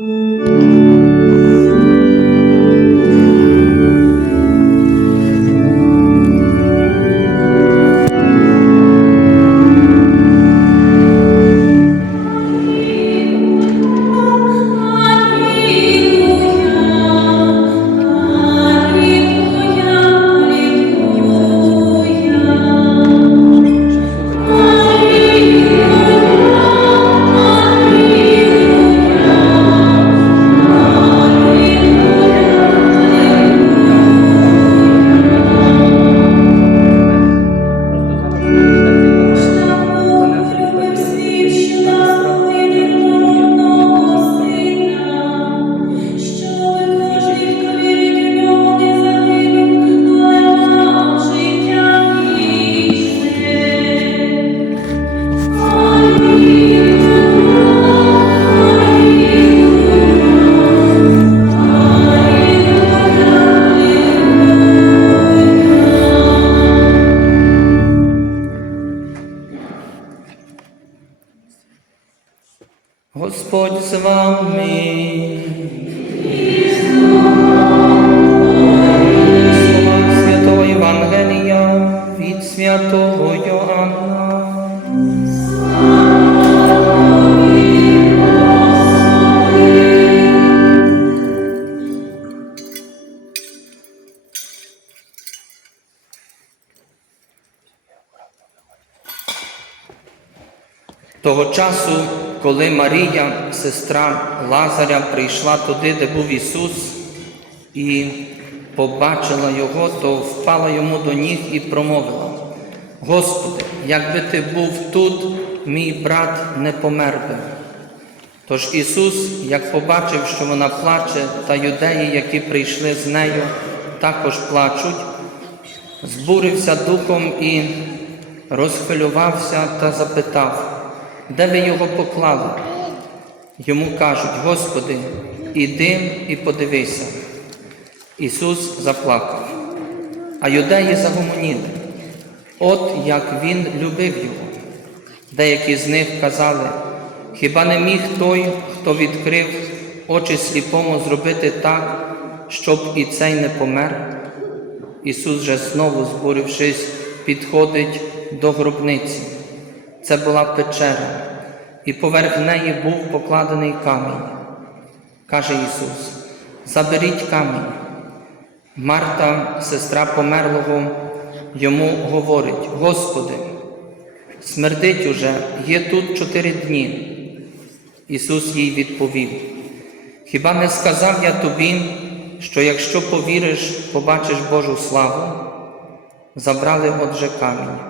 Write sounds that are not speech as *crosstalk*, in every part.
Música сестра Лазаря, прийшла туди, де був Ісус, і побачила його, то впала йому до ніг і промовила: Господи, якби ти був тут, мій брат не помер би. Тож Ісус, як побачив, що вона плаче, та юдеї, які прийшли з нею, також плачуть, збурився духом і розхвилювався та запитав, де ви його поклали? Йому кажуть, Господи, іди і подивися. Ісус заплакав, а юдеї загомоніли. От як Він любив його. Деякі з них казали, хіба не міг той, хто відкрив очі сліпому, зробити так, щоб і цей не помер? Ісус же знову, збурившись, підходить до гробниці. Це була печера, і поверх неї був покладений камінь. Каже Ісус: Заберіть камінь. Марта, сестра померлого, йому говорить: Господи, смердить уже, є тут чотири дні. Ісус їй відповів: Хіба не сказав я тобі, що якщо повіриш, побачиш Божу славу? Забрали отже камінь.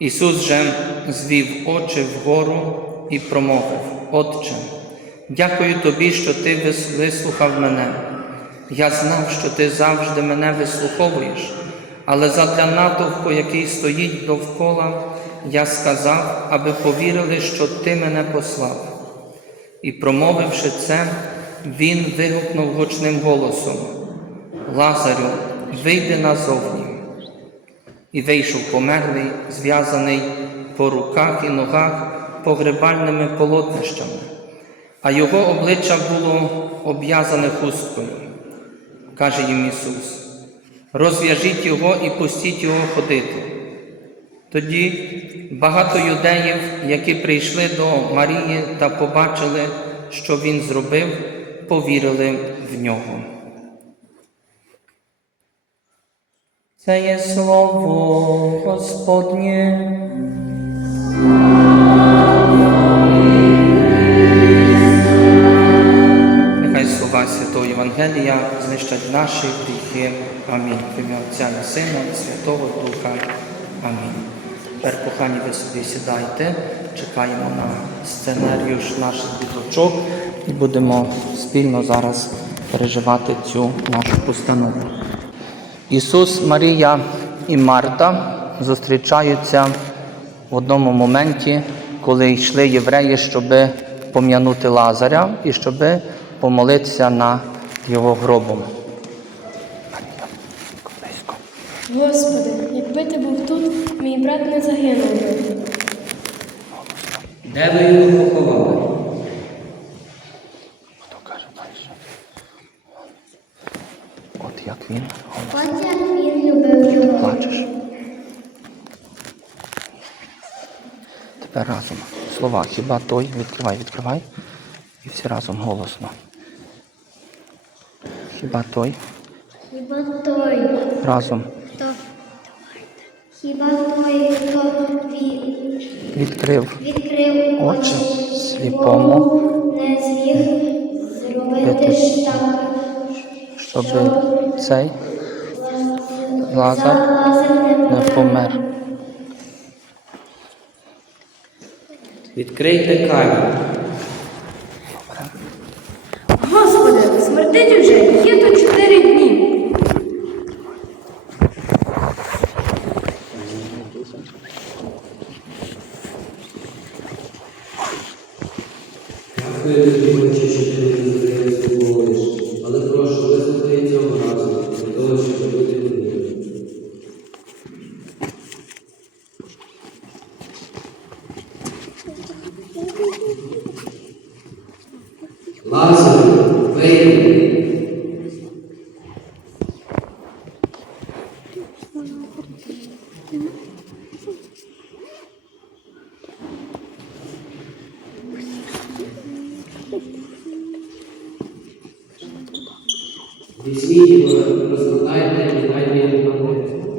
Ісус же звів очі вгору і промовив: Отче, дякую тобі, що ти вислухав мене. Я знав, що ти завжди мене вислуховуєш, але задля натовпу, який стоїть довкола, я сказав, аби повірили, що ти мене послав. І, промовивши це, він вигукнув гучним голосом: Лазарю, вийди назовні. І вийшов померлий, зв'язаний по руках і ногах погребальними полотнищами, а його обличчя було обв'язане хусткою. Каже їм Ісус: розв'яжіть його і пустіть його ходити. Тоді багато юдеїв, які прийшли до Марії та побачили, що Він зробив, повірили в нього. Це є слово Господнє. Нехай слова Святого Євангелія знищать наші гріхи. Амінь. В ім'я Отця і Сина, Святого Духа. Амінь. Тепер, кохані, ви собі сідайте, чекаємо на сценарію наших діточок і будемо спільно зараз переживати цю нашу постанову. Ісус, Марія і Марта зустрічаються в одному моменті, коли йшли євреї, щоб пом'янути Лазаря і щоб помолитися над його гробом. Господи, якби ти був тут, мій брат не загинув. Де ви його поховали? як він. От як він любив його. Плачеш. Тепер разом. Слова. Хіба той? Відкривай, відкривай. І всі разом голосно. Хіба той? Хіба той, Разом. хто хіба той, хто ві- Відкрив відкрив Очі сліпому, не зміг зробити ж так, щоб цей Лазар не помер. Відкрийте камінь. Господи, смердить уже, є тут чотири дні. Візьміть його, розгортайте і дайте йому напити.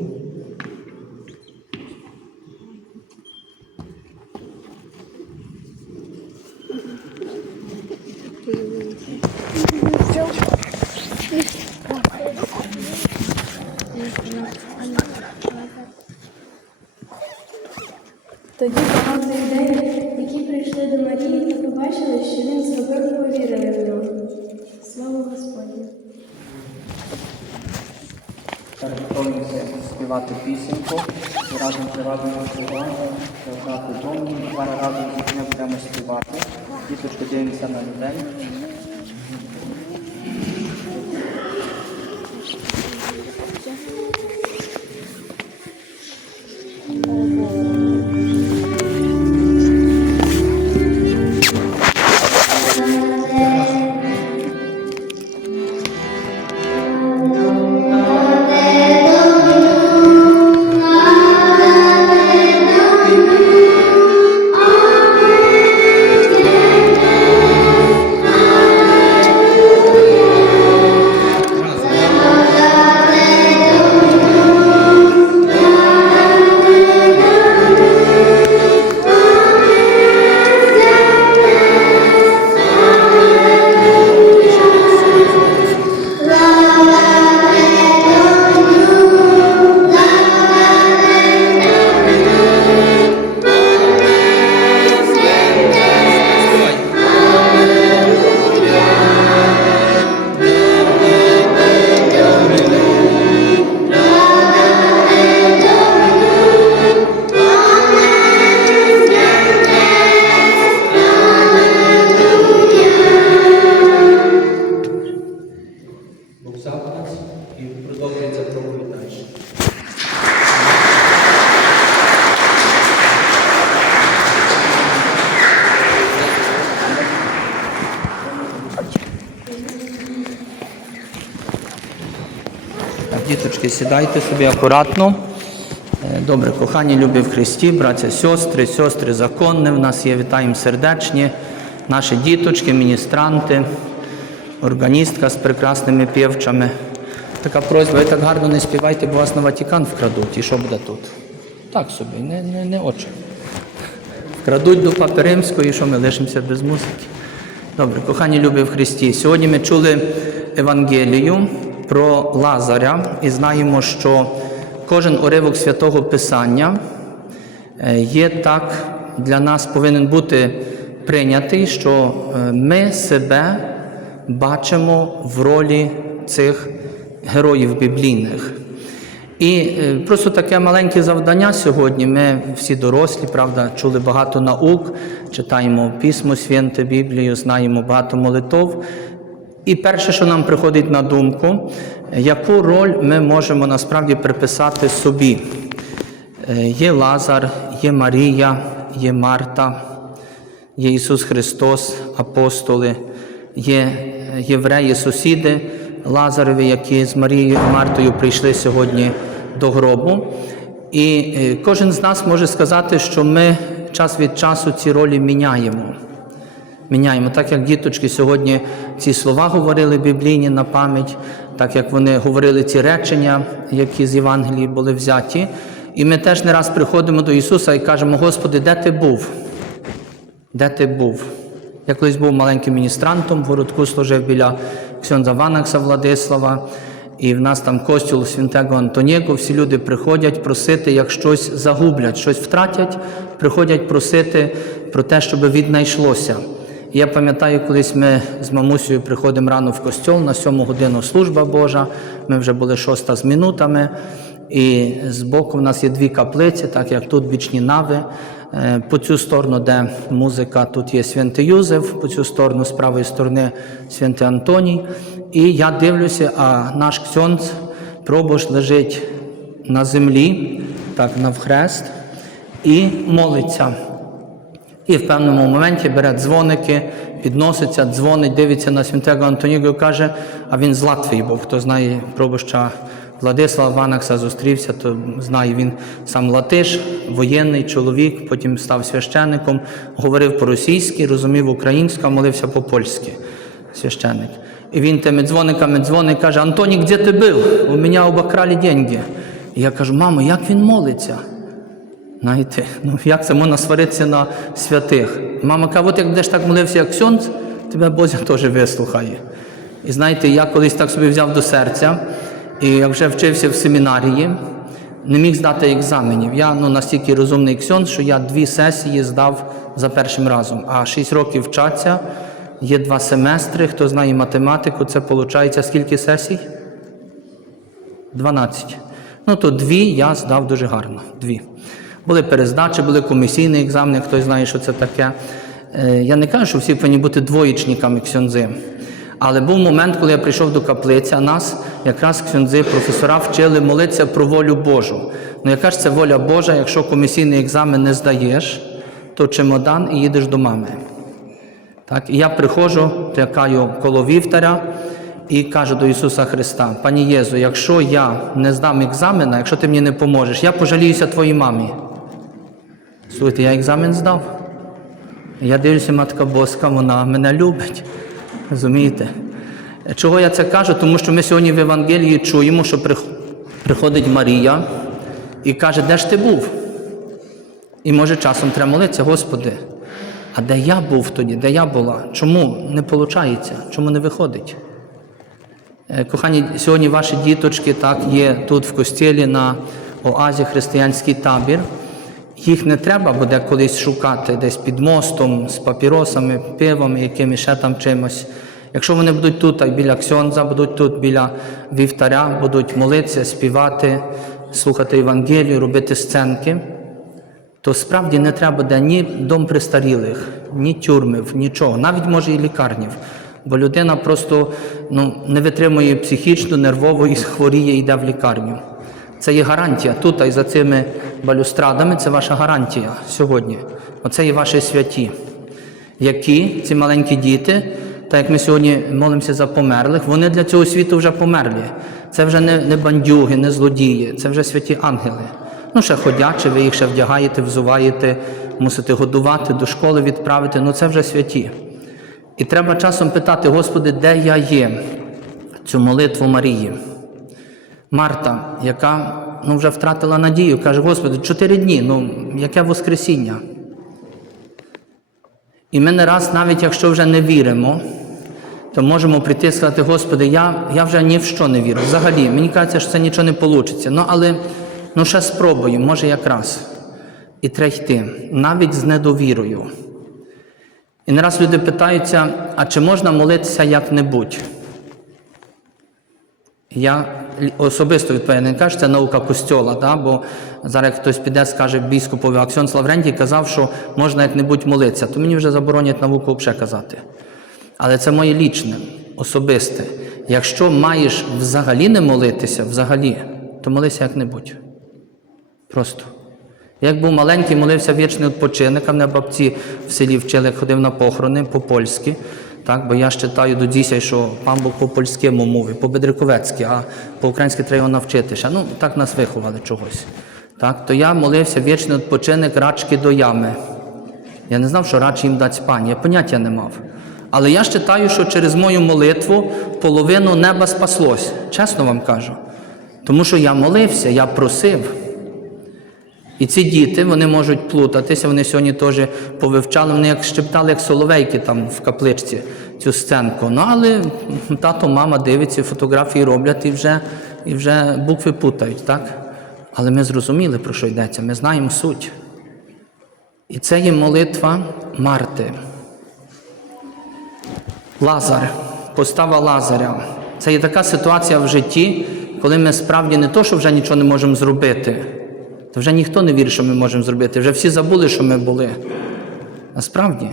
Сідайте собі акуратно. Е, Добре, кохані, любі в Христі, браття, сестри, сестри законні, в нас є вітаємо сердечні, наші діточки, міністранти, органістка з прекрасними півчами. Така просьба, ви так гарно не співайте, бо вас на Ватикан вкрадуть. І що буде тут? Так собі, не, не, не очі. Вкрадуть до Папи Римської, і що ми лишимося без музики. Добре, кохані любі в Христі. Сьогодні ми чули Евангелію про Лазаря і знаємо, що кожен уривок святого Писання е, є так для нас повинен бути прийнятий, що е, ми себе бачимо в ролі цих героїв біблійних. І е, просто таке маленьке завдання сьогодні. Ми всі дорослі, правда, чули багато наук, читаємо письмо Святе, Біблію, знаємо багато молитов. І перше, що нам приходить на думку, яку роль ми можемо насправді приписати собі. Е, Є Лазар, є Марія, є Марта, є Ісус Христос, апостоли, є євреї, сусіди, Лазареві, які з Марією і Мартою прийшли сьогодні до гробу. І е, кожен з нас може сказати, що ми час від часу ці ролі міняємо. Міняємо, так як діточки сьогодні ці слова говорили біблійні на пам'ять, так як вони говорили ці речення, які з Євангелії були взяті. І ми теж не раз приходимо до Ісуса і кажемо: Господи, де ти був? Де ти був? Я колись був маленьким міністрантом, в городку служив біля Ксьонза Ванакса Владислава, і в нас там костюл Святого Антоніго, всі люди приходять просити, як щось загублять, щось втратять, приходять просити про те, щоб віднайшлося. Я пам'ятаю, колись ми з мамусею приходимо рано в костьол на сьому годину служба Божа. Ми вже були шоста з минутами. І збоку в нас є дві каплиці, так як тут бічні нави. Е, По цю сторону, де музика, тут є Святий Юзеф, по цю сторону, з правої сторони Святий Антоній. І я дивлюся, а наш ксьонц пробуш лежить на землі, так навхрест, і молиться. І в певному моменті бере дзвоники, підноситься, дзвонить, дивиться на святого Антоніго і каже, а він з Латвії був. Хто знає пробуща Владислава Ванакса зустрівся, то знає він сам латиш, воєнний чоловік, потім став священником, говорив по-російськи, розумів українську, молився по-польськи. Священник. І він тими дзвониками дзвонить каже: Антонік, де ти був? У мене обокрали деньги. І я кажу, мамо, як він молиться? Знаєте, ну як це можна сваритися на святих? Мама каже, от як будеш так молився, як Ксьонц, тебе Бозя теж вислухає. І знаєте, я колись так собі взяв до серця, і я вже вчився в семінарії, не міг здати екзаменів. Я ну, настільки розумний ксьонц, що я дві сесії здав за першим разом, а шість років вчаться, є два семестри. Хто знає математику, це виходить скільки сесій? 12. Ну, то дві я здав дуже гарно. Дві. Були перездачі, були комісійні екзамени, хтось знає, що це таке. Е, Я не кажу, що всі повинні бути двоєчниками ксьонзи. Але був момент, коли я прийшов до каплиці, а нас якраз ксьонзи, професора вчили молитися про волю Божу. Ну, яка ж це воля Божа, якщо комісійний екзамен не здаєш, то чемодан і їдеш до мами. Так, і я приходжу, тякаю коло вівтаря і кажу до Ісуса Христа: Пані Єзу, якщо я не здам екзамена, якщо ти мені не поможеш, я пожаліюся твоїй мамі. Слухайте, я екзамен здав. Я дивлюся, матка Боска, вона мене любить. Розумієте? Чого я це кажу? Тому що ми сьогодні в Євангелії чуємо, що приходить Марія і каже, де ж ти був? І може часом треба молитися, Господи, а де я був тоді, де я була? Чому не виходить? Чому не виходить? Е, Кохані, сьогодні ваші діточки так є тут в костілі на оазі християнський табір. Їх не треба буде колись шукати десь під мостом з папіросами, пивом, якими ще там чимось. Якщо вони будуть тут, так біля Ксьонза, будуть тут біля вівтаря, будуть молитися, співати, слухати Євангелію, робити сценки, то справді не треба буде ні дом престарілих, ні тюрмів, нічого, навіть може і лікарнів. Бо людина просто ну, не витримує психічно, нервово і *laughs* хворіє, йде в лікарню. Це є гарантія. Тут, а й за цими балюстрадами, це ваша гарантія сьогодні. Оце є ваші святі, які ці маленькі діти, так як ми сьогодні молимося за померлих, вони для цього світу вже померлі. Це вже не, не бандюги, не злодії, це вже святі ангели. Ну, ще ходячі, ви їх ще вдягаєте, взуваєте, мусите годувати, до школи відправити. Ну це вже святі. І треба часом питати, Господи, де я є? Цю молитву Марії. Марта, яка ну, вже втратила надію, каже, Господи, чотири дні, ну яке Воскресіння? І ми не раз, навіть якщо вже не віримо, то можемо прийти і сказати, Господи, я, я вже ні в що не вірю. Взагалі, мені кажеться, що це нічого не вийде. Ну, але ну, ще спробуємо, може якраз. І треба навіть з недовірою. І не раз люди питаються, а чи можна молитися як-небудь? Я особисто відповідаю, не кажу, це наука костьола, да? бо зараз хтось піде, скаже біскупові Аксьон Славрентій казав, що можна як-небудь молитися, то мені вже заборонять науку взагалі казати. Але це моє лічне, особисте. Якщо маєш взагалі не молитися, взагалі, то молися як-небудь. Просто. Як був маленький, молився вічний відпочинок, а мене бабці в селі вчили, ходив на похорони по-польськи, Так, бо я ж читаю до дійся, що пан Бог по польському мові, по бедриковецьки, а по-українськи треба навчитися. Ну, так нас виховали чогось. Так, то я молився вічний відпочинок рачки до ями. Я не знав, що радше їм дасть пані, я поняття не мав. Але я ж читаю, що через мою молитву половину неба спаслось. Чесно вам кажу. Тому що я молився, я просив. І ці діти вони можуть плутатися, вони сьогодні теж повивчали, вони як щептали, як соловейки там в капличці цю сценку. Ну але тато, мама дивиться, фотографії роблять і вже, і вже букви путають, так? Але ми зрозуміли, про що йдеться, ми знаємо суть. І це є молитва Марти. Лазар, постава Лазаря. Це є така ситуація в житті, коли ми справді не то, що вже нічого не можемо зробити, то вже ніхто не вірить, що ми можемо зробити. Вже всі забули, що ми були. Насправді,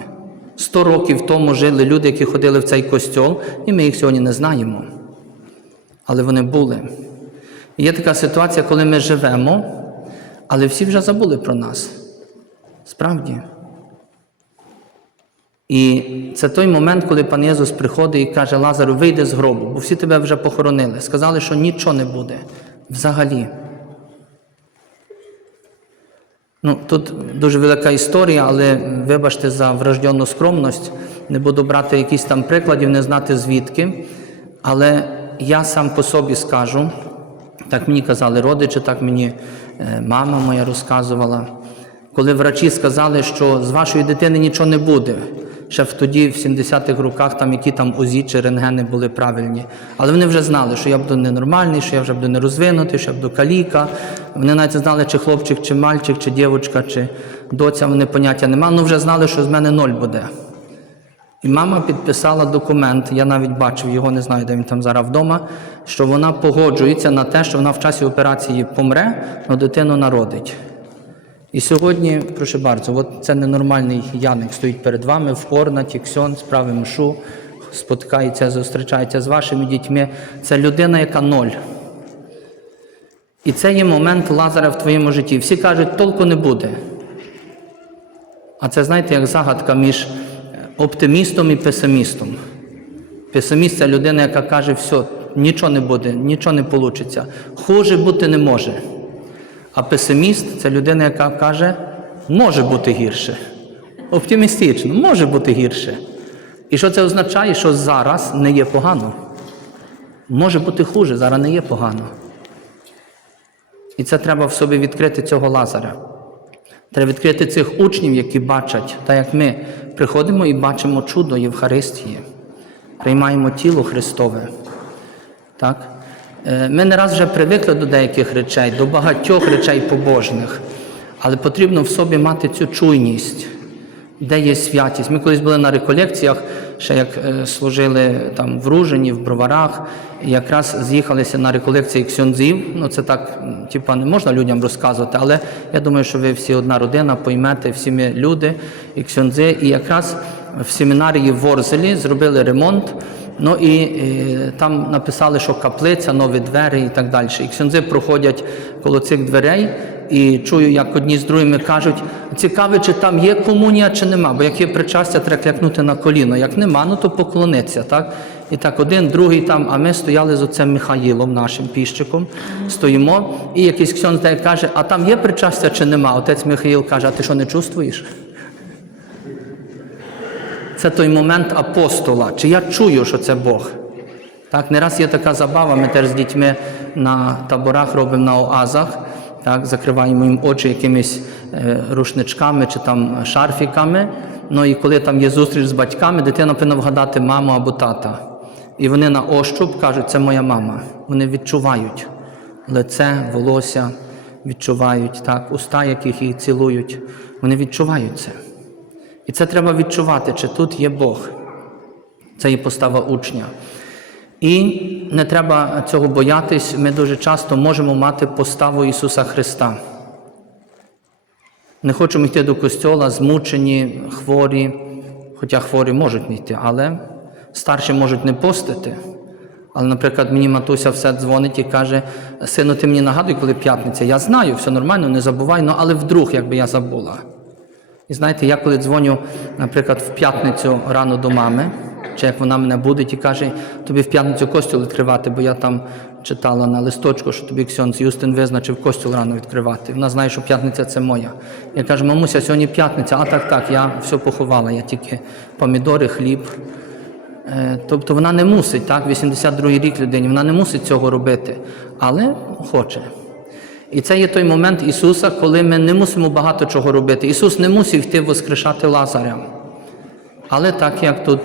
сто років тому жили люди, які ходили в цей костьол, і ми їх сьогодні не знаємо. Але вони були. І є така ситуація, коли ми живемо, але всі вже забули про нас. Справді. І це той момент, коли пан Єсус приходить і каже, Лазару, вийди з гробу, бо всі тебе вже похоронили. Сказали, що нічого не буде взагалі. Ну, тут дуже велика історія, але вибачте за врожденну скромність. Не буду брати якісь там прикладів, не знати звідки. Але я сам по собі скажу, так мені казали родичі, так мені е, мама моя розказувала. Коли врачі сказали, що з вашої дитини нічого не буде, ще в тоді, в 70-х роках, там які там УЗІ чи рентгени були правильні. Але вони вже знали, що я буду ненормальний, що я вже буду нерозвинутий, що я буду каліка. Вони навіть знали, чи хлопчик, чи мальчик, чи дівчинка, чи доця, вони поняття не мали, ну вже знали, що з мене ноль буде. І мама підписала документ, я навіть бачив його, не знаю, де він там зараз вдома, що вона погоджується на те, що вона в часі операції помре, але дитину народить. І сьогодні, прошу bardzo, от це ненормальний Яник стоїть перед вами в орнаті, ксьон, справи мшу, споткається, зустрічається з вашими дітьми. Це людина, яка ноль. І це є момент Лазаря в твоєму житті. Всі кажуть, толку не буде. А це, знаєте, як загадка між оптимістом і песимістом. Песиміст це людина, яка каже, все, нічого не буде, нічого не вийде. Хуже бути не може. А песиміст це людина, яка каже, може бути гірше. Оптимістично, може бути гірше. І що це означає? Що зараз не є погано. Може бути хуже, зараз не є погано. І це треба в собі відкрити цього Лазаря. Треба відкрити цих учнів, які бачать, так як ми приходимо і бачимо чудо Євхаристії, приймаємо тіло Христове. Так? Е, Ми не раз вже привикли до деяких речей, до багатьох речей побожних, але потрібно в собі мати цю чуйність, де є святість. Ми колись були на реколекціях, ще як е, служили там в Ружині, в Броварах, якраз з'їхалися на реколекції ксьонзів. Ну це так, типа, не можна людям розказувати, але я думаю, що ви всі одна родина, поймете, всі ми люди і ксьонзи. І якраз в семінарії в Ворзелі зробили ремонт. Ну і, е, там написали, що каплиця, нові двері і так далі. І ксьонзи проходять коло цих дверей і чую, як одні з другими кажуть, цікаво, чи там є комунія, чи нема. Бо як є причастя, треба клякнути на коліно. Як нема, ну то поклониться. Так? І так один, другий там, а ми стояли з оцем Михаїлом, нашим піщиком, стоїмо, і якийсь ксьон каже, а там є причастя чи нема? Отець Михаїл каже, а ти що не чувствуєш? Це той момент апостола. Чи я чую, що це Бог? Так, не раз є така забава, ми теж з дітьми на таборах робимо на оазах, так, закриваємо їм очі якимись рушничками чи там шарфіками. Ну і коли там є зустріч з батьками, дитина повинна вгадати маму або тата. І вони на ощуп кажуть, це моя мама. Вони відчувають лице, волосся, відчувають так, уста, яких їх цілують. Вони відчувають це. І це треба відчувати, чи тут є Бог. Це є постава учня. І не треба цього боятись, ми дуже часто можемо мати поставу Ісуса Христа. Не хочемо йти до костьола, змучені, хворі, хоча хворі можуть не йти, але старші можуть не постити. Але, наприклад, мені матуся все дзвонить і каже: сину, ти мені нагадуй, коли п'ятниця. Я знаю, все нормально, не забувай, ну, але вдруг, якби я забула. І знаєте, я коли дзвоню, наприклад, в п'ятницю рано до мами, чи як вона мене буде, і каже, тобі в п'ятницю костюл відкривати, бо я там читала на листочку, що тобі Ксьонц Юстин визначив костюл рано відкривати. Вона знає, що п'ятниця це моя. Я кажу, мамуся, сьогодні п'ятниця, а так, так, я все поховала, я тільки помідори, хліб. Е, Тобто вона не мусить, так, 82-й рік людині, вона не мусить цього робити, але хоче. І це є той момент Ісуса, коли ми не мусимо багато чого робити. Ісус не мусив йти воскрешати Лазаря. Але так як тут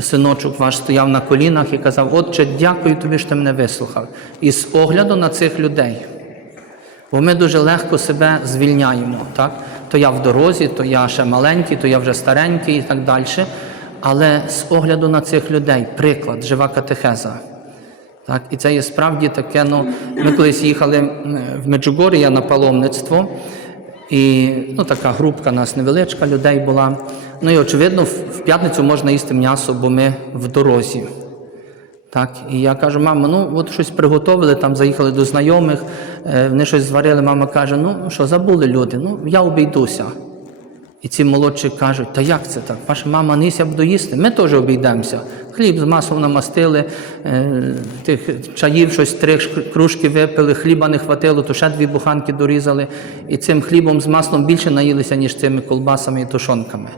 синочок ваш стояв на колінах і казав, Отче, дякую тобі, що ти мене вислухав. І з огляду на цих людей. Бо ми дуже легко себе звільняємо. Так? То я в дорозі, то я ще маленький, то я вже старенький і так далі. Але з огляду на цих людей, приклад, жива катехеза. Так, і це є справді таке. Ну, ми колись їхали в Меджугорія на паломництво, і ну, така групка нас невеличка людей була. Ну і очевидно, в п'ятницю можна їсти м'ясо, бо ми в дорозі. Так, і я кажу, мама, ну от щось приготовили, там заїхали до знайомих, е, вони щось зварили. Мама каже: ну що, забули люди, ну я обійдуся. І ці молодші кажуть, та як це так? Ваша мама нися б доїсти, ми теж обійдемося. Хліб з маслом намастили, е, тих чаїв щось три кружки випили, хліба не хватило, то ще дві буханки дорізали. І цим хлібом з маслом більше наїлися, ніж цими колбасами і тушонками.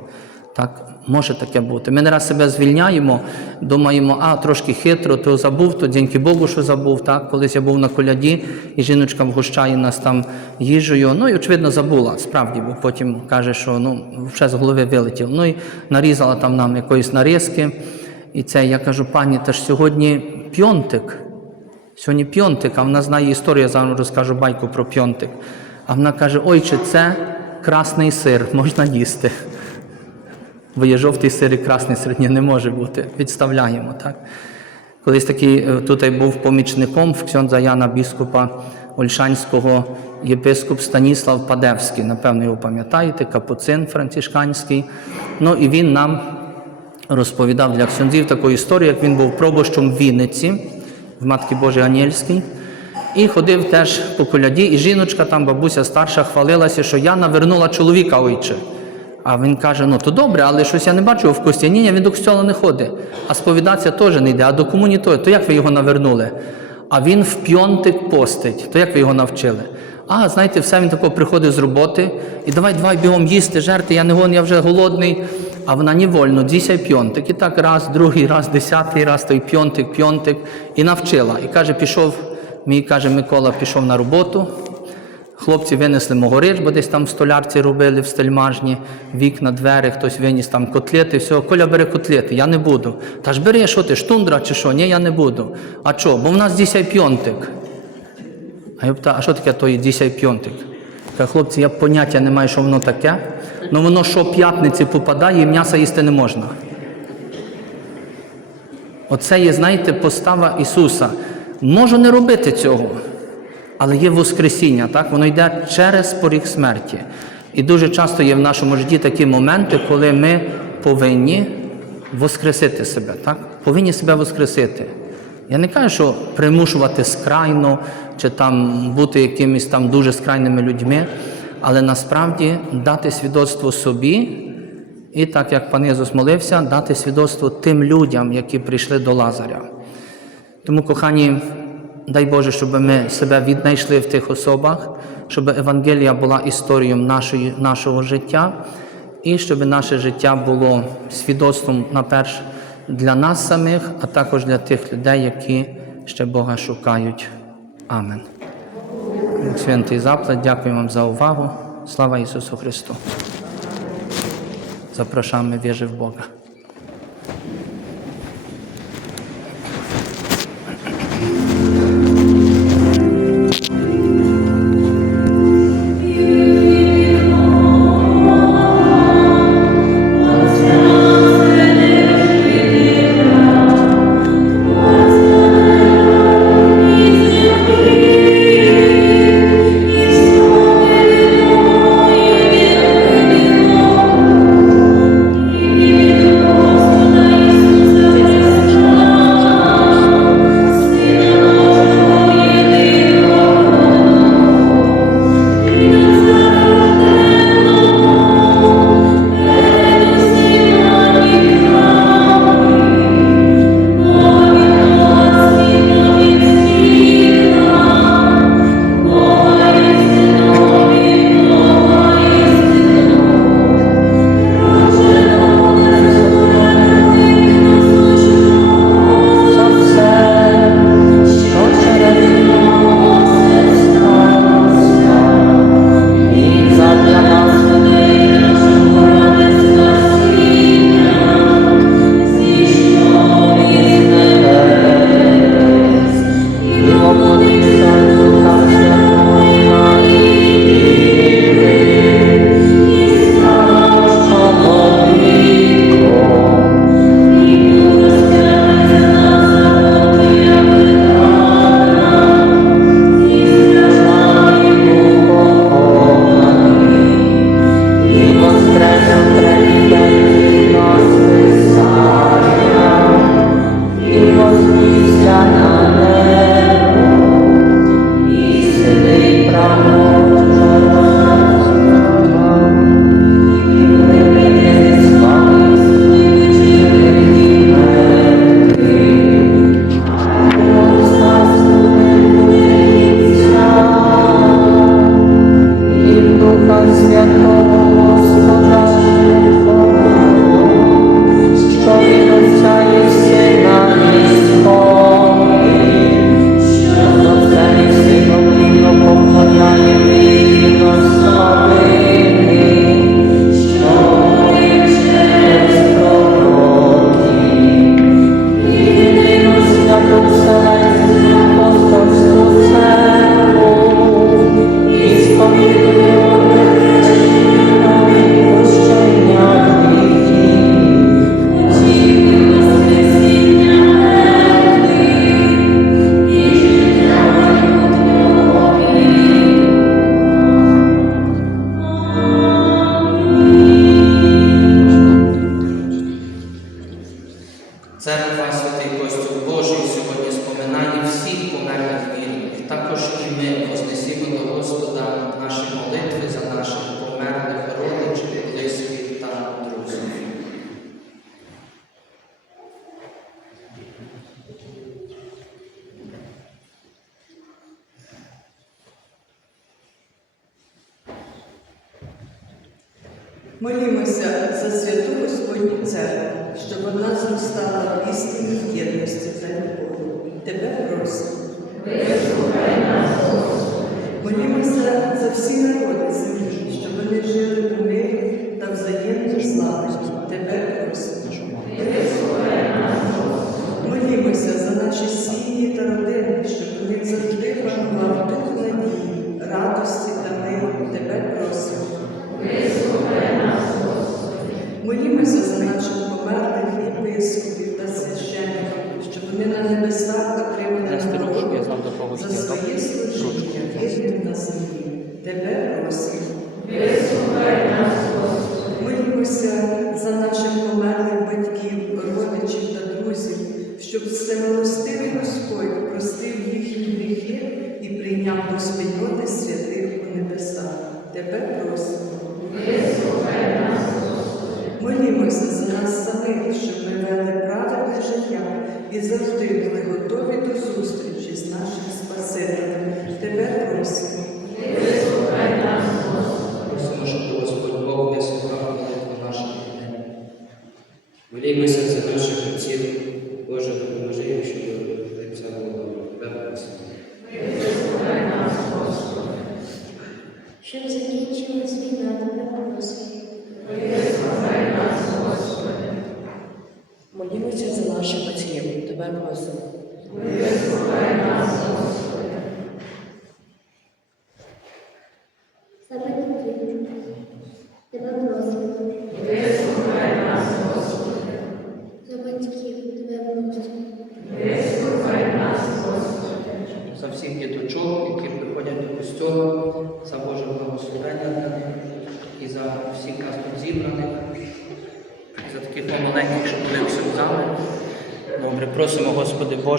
Так, може таке бути. Ми не раз себе звільняємо, думаємо, а трошки хитро, то забув, то дякую Богу, що забув. Так, колись я був на коляді, і жіночка вгощає нас там їжею. Ну і очевидно забула, справді, бо потім каже, що ну вже з голови вилетів. Ну і нарізала там нам якоїсь нарізки. І це я кажу, пані, та ж сьогодні п'йонтик. Сьогодні п'йонтик, а вона знає історію, я зараз розкажу байку про п'йонтик. А вона каже: ой, чи це красний сир, можна їсти. Бо є жовтий сир і красний сир, ні, не може бути. Відставляємо, так? Колись такий е, тут був помічником в ксьондза Яна біскупа Ольшанського єпископ Станіслав Падевський, напевно, його пам'ятаєте, капуцин францишканський. Ну і він нам розповідав для ксьондзів таку історію, як він був пробощом в Вінниці, в Матки Божій Анєльській. І ходив теж по коляді, і жіночка, там бабуся старша, хвалилася, що я навернула чоловіка ойче. А він каже: ну то добре, але щось я не бачу в кості. Ні, ні, він до костьола не ходить. А сповідатися теж не йде, а до комуні то, то як ви його навернули? А він в п'йонтик постить. То як ви його навчили? А, знаєте, все він тако приходить з роботи і давай, давай бігом їсти, жерти, я не гон, я вже голодний. А вона не вольно, дісяй п'йонтик. І так раз, другий раз, десятий раз, той п'йонтик, п'йонтик. І навчила. І каже, пішов, мій каже, Микола пішов на роботу. Хлопці винесли могорич, бо десь там в столярці робили в стельмажні, вікна, двері, хтось виніс там котлети, все, Коля бере котлети, я не буду. Та ж бери, що ти, штундра чи що? Ні, я не буду. А що? Бо в нас дісяй п'йонтик. А я питаю, а що таке той дісяй п'йонтик? Каже, хлопці, я поняття не маю, що воно таке. Ну воно що п'ятниці попадає і м'яса їсти не можна. Оце є, знаєте, постава Ісуса. Можу не робити цього, але є Воскресіння, так? Воно йде через поріг смерті. І дуже часто є в нашому житті такі моменти, коли ми повинні воскресити себе, так? Повинні себе воскресити. Я не кажу, що примушувати скрайно, чи там бути якимись там дуже скрайними людьми, але насправді дати свідоцтво собі, і так як пан Ісус молився, дати свідоцтво тим людям, які прийшли до Лазаря. Тому, кохані, дай Боже, щоб ми себе віднайшли в тих особах, щоб Евангелія була історією нашої, нашого життя, і щоб наше життя було свідоцтвом наперш для нас самих, а також для тих людей, які ще Бога шукають. Амен. Святий заплат, дякую вам за увагу. Слава Ісусу Христу. Запрошamy wierzy w Boga.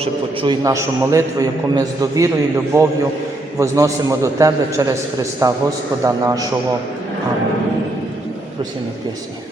Боже, почуй нашу молитву, яку ми з довірою і любов'ю возносимо до Тебе через Христа Господа нашого. Амінь. Просимо пісні.